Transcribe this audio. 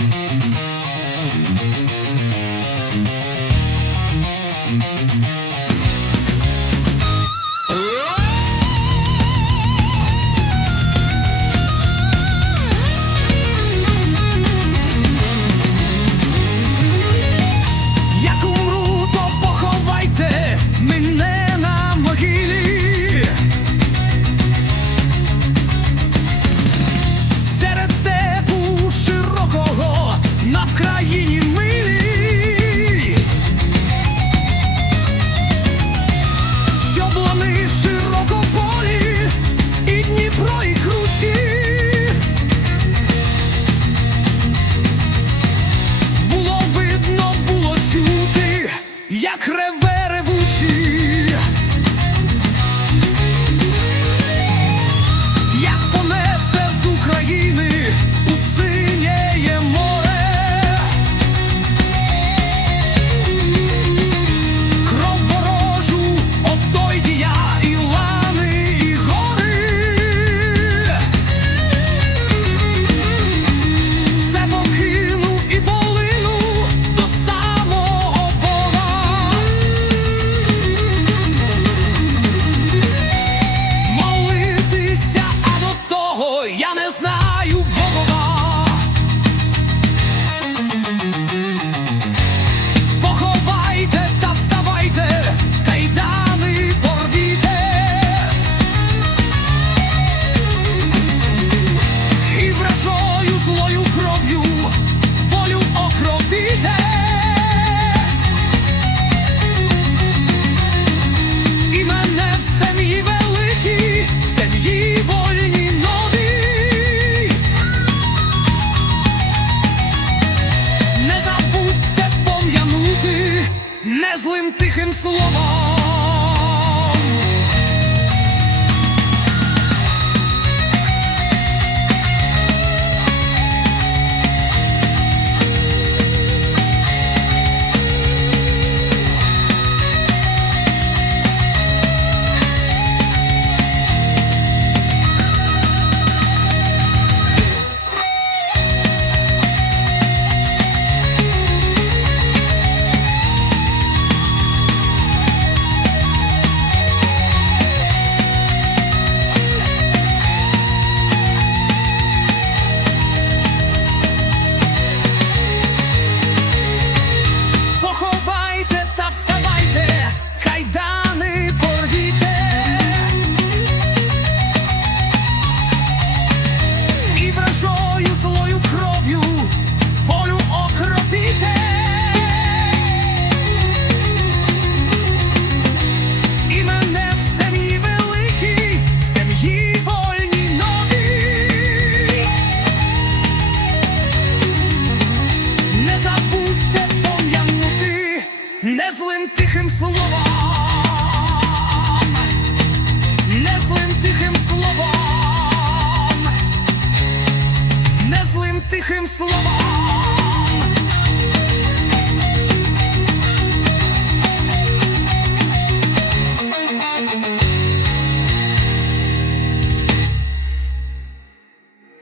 Música незлим тихим словом. Тихим словом.